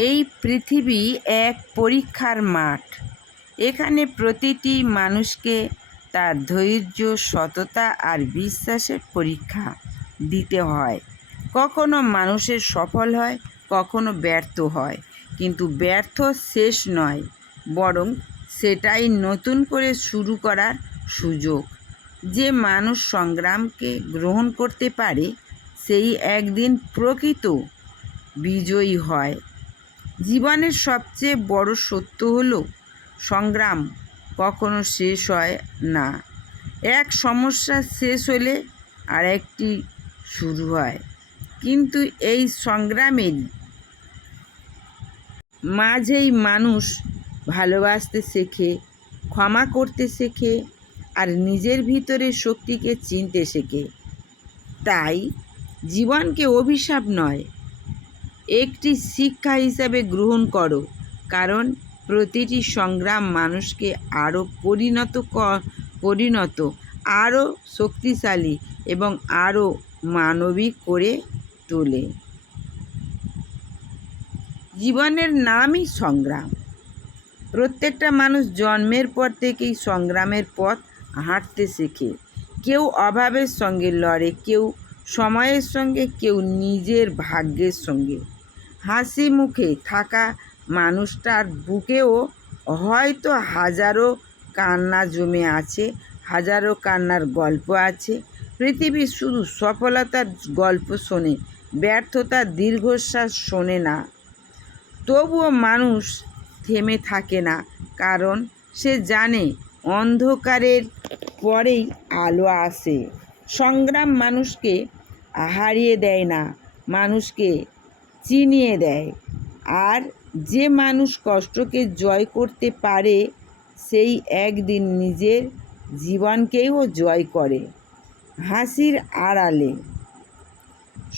এই পৃথিবী এক পরীক্ষার মাঠ। এখানে প্রতিটি মানুষকে তার ধৈর্য, সততা আর বিশ্বাসের পরীক্ষা দিতে হয়। কখনো মানুষের সফল হয়, কখনো ব্যর্থ হয়, কিন্তু ব্যর্থ শেষ নয়, বরং সেটাই নতুন করে শুরু করার সুযোগ। যে মানুষ সংগ্রামকে গ্রহণ করতে পারে, সেই একদিন প্রকৃত বিজয়ী হয়। জীবনের সবচেয়ে বড় সত্য হলো সংগ্রাম কখনো শেষ হয় না। এক সমস্যা শেষ হলে আর একটি শুরু হয়, কিন্তু এই সংগ্রামের মাঝেই মানুষ ভালোবাসতে শেখে, ক্ষমা করতে শেখে আর নিজের ভিতরের শক্তিকে চিনতে শেখে। তাই জীবনকে অভিশাপ নয়, একটি শিক্ষা হিসাবে গ্রহণ করো, কারণ প্রতিটি সংগ্রাম মানুষকে আরও পরিণত, আরও শক্তিশালী এবং আরও মানবিক করে তোলে। জীবনের নামই সংগ্রাম। প্রত্যেকটা মানুষ জন্মের পর থেকেই সংগ্রামের পথ হাঁটতে শেখে। কেউ অভাবের সঙ্গে লড়ে, কেউ সময়ের সঙ্গে, কেউ নিজের ভাগ্যের সঙ্গে। হাসি মুখে থাকা মানুষটার বুকেও হয়তো হাজারো কান্না জমে আছে, হাজারো কান্নার গল্প আছে। পৃথিবী শুধু সফলতার গল্প শোনে, ব্যর্থতার দীর্ঘশ্বাস শোনে না। তবুও মানুষ থেমে থাকে না, কারণ সে জানে অন্ধকারের পরেই আলো আসে। সংগ্রাম মানুষকে হারিয়ে দেয় না, মানুষকে চিনিয়ে দেয়। আর যে মানুষ কষ্টকে জয় করতে পারে, সেই একদিন নিজের জীবনকেও জয় করে। হাসির আড়ালে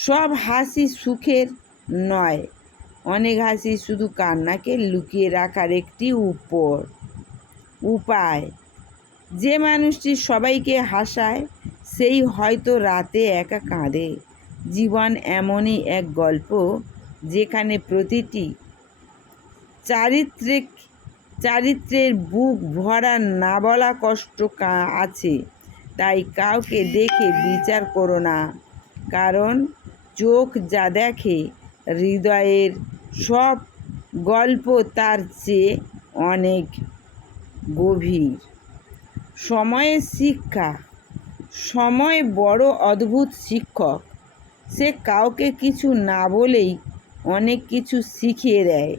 সব হাসি সুখের নয়, অনেক হাসি শুধু কান্নাকে লুকিয়ে রাখার একটি উপায়। যে মানুষটি সবাইকে হাসায়, সেই হয়তো রাতে একা কাঁদে। জীবন এমনই এক গল্প, যেখানে প্রতিটি চারিত্রের বুক ভরা না বলা কষ্ট আছে। তাই কাউকে দেখে বিচার করো না, কারণ চোখ যা দেখে, হৃদয়ের সব গল্প তার চেয়ে অনেক গভীর। সময়ের শিক্ষা। সময় বড় অদ্ভুত শিক্ষক। সে কাউকে কিছু না বলেই অনেক কিছু শিখিয়ে দেয়।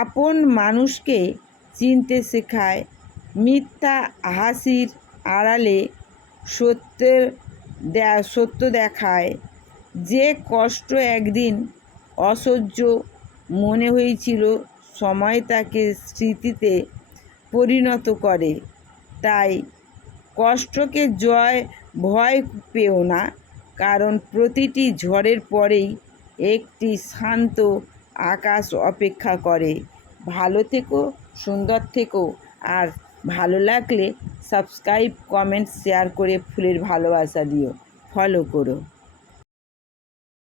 আপন মানুষকে চিনতে শেখায়, মিথ্যা হাসির আড়ালে সত্য দেখায়। যে কষ্ট একদিন অসহ্য মনে হয়েছিল, সময় তাকে স্মৃতিতে পরিণত করে। তাই কষ্টকে ভয় পেও না, কারণ প্রতিটি ঝড়ের পরেই একটি শান্ত আকাশ অপেক্ষা করে। ভালো থেকো, সুন্দর থেকো, আর ভালো লাগলে সাবস্ক্রাইব, কমেন্ট, শেয়ার করে ফুলের ভালোবাসা দিও, ফলো করো।